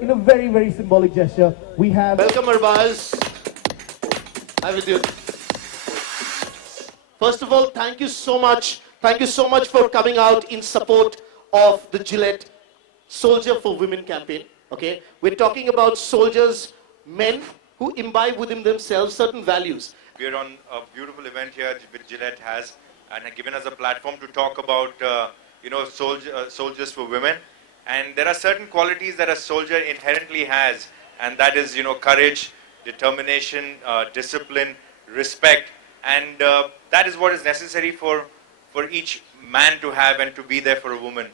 in a very, very symbolic gesture. We have... Welcome, Arbaz. Hi with you. First of all, thank you so much. Thank you so much for coming out in support of the Gillette Soldier for Women campaign. Okay, we're talking about soldiers, men who imbibe within themselves certain values. We're on a beautiful event here which Gillette has and had given us a platform to talk about, soldiers for women. And there are certain qualities that a soldier inherently has, and that is, courage, determination, discipline, respect, and that is what is necessary for each man to have and to be there for a woman.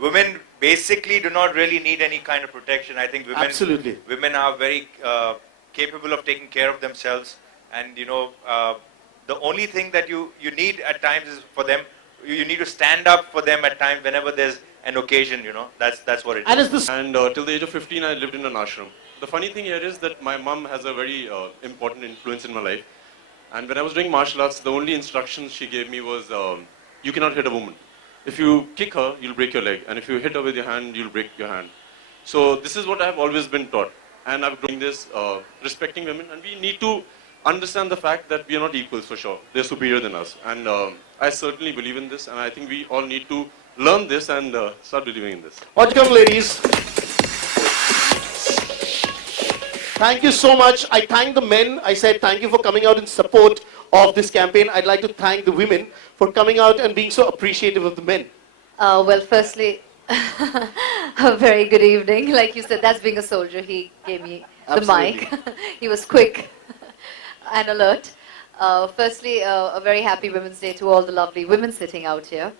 Women basically do not really need any kind of protection. I think women are very capable of taking care of themselves, and the only thing that you need at times is for them, you need to stand up for them at times whenever there's an occasion, that's what it is. And till the age of 15 I lived in an ashram. The funny thing here is that my mom has a very important influence in my life, and when I was doing martial arts, the only instructions she gave me was you cannot hit a woman. If you kick her, you'll break your leg, and if you hit her with your hand, you'll break your hand. So this is what I have always been taught, and I'm doing this respecting women, and we need to understand the fact that we are not equals for sure. They're superior than us, and I certainly believe in this, and I think we all need to learn this and start believing in this. Welcome, ladies. Thank you so much. I thank the men. I said thank you for coming out in support of this campaign. I'd like to thank the women for coming out and being so appreciative of the men. Well, firstly, a very good evening. Like you said, that's being a soldier. He gave me the mic. He was quick and alert. Firstly, a very happy Women's Day to all the lovely women sitting out here.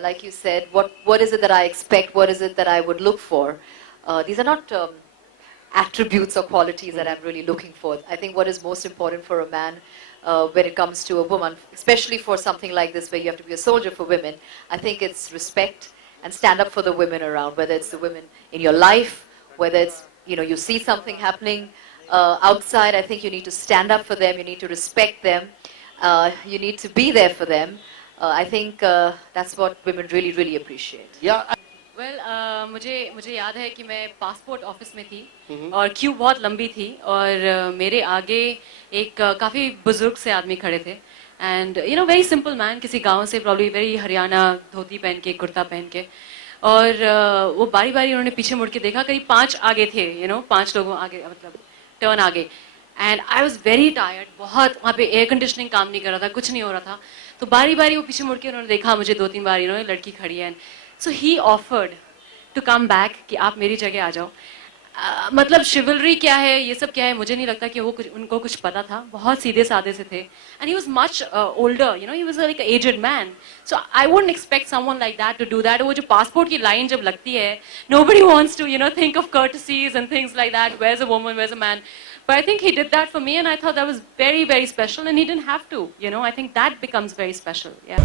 Like you said, what is it that I expect? What is it that I would look for? These are not attributes or qualities that I'm really looking for. I think what is most important for a man when it comes to a woman, especially for something like this where you have to be a soldier for women, I think it's respect and stand up for the women around, whether it's the women in your life, whether it's, you see something happening outside. I think you need to stand up for them, you need to respect them, you need to be there for them. I think that's what women really, really appreciate. Yeah. Well, मुझे याद है कि मैं passport office में थी और Q बहुत लंबी थी और मेरे आगे एक काफ़ी बुजुर्ग से आदमी खड़े थे एंड वेरी सिंपल मैन, किसी गांव से, प्रॉब्ली वेरी हरियाणा, धोती पहन के, कुर्ता पहन के, और वो बारी बारी उन्होंने पीछे मुड़ के देखा, करीब 5 आगे थे, 5 लोगों आगे, मतलब टर्न आगे, and I was very tired, बहुत, वहाँ पे एयर कंडीशनिंग काम नहीं कर रहा था, कुछ नहीं हो रहा था, तो बारी बारी वो पीछे मुड़ के उन्होंने देखा मुझे 2-3 बार, लड़की खड़ी है, so he offered to come back कि आप मेरी जगह आ जाओ. मतलब शिवलरी क्या है, ये सब क्या है, मुझे नहीं लगता कि उनको कुछ पता था. बहुत सीधे साधे से थे, and he was much older, he was like aged man. So I wouldn't expect someone like that to do that. वो जो पासपोर्ट की लाइन जब लगती है, nobody wants to think of courtesies and things like that, where's a woman, where's a man, but I think he did that for me, and I thought that was very, very special, and he didn't have to. I think that becomes very special. Yeah.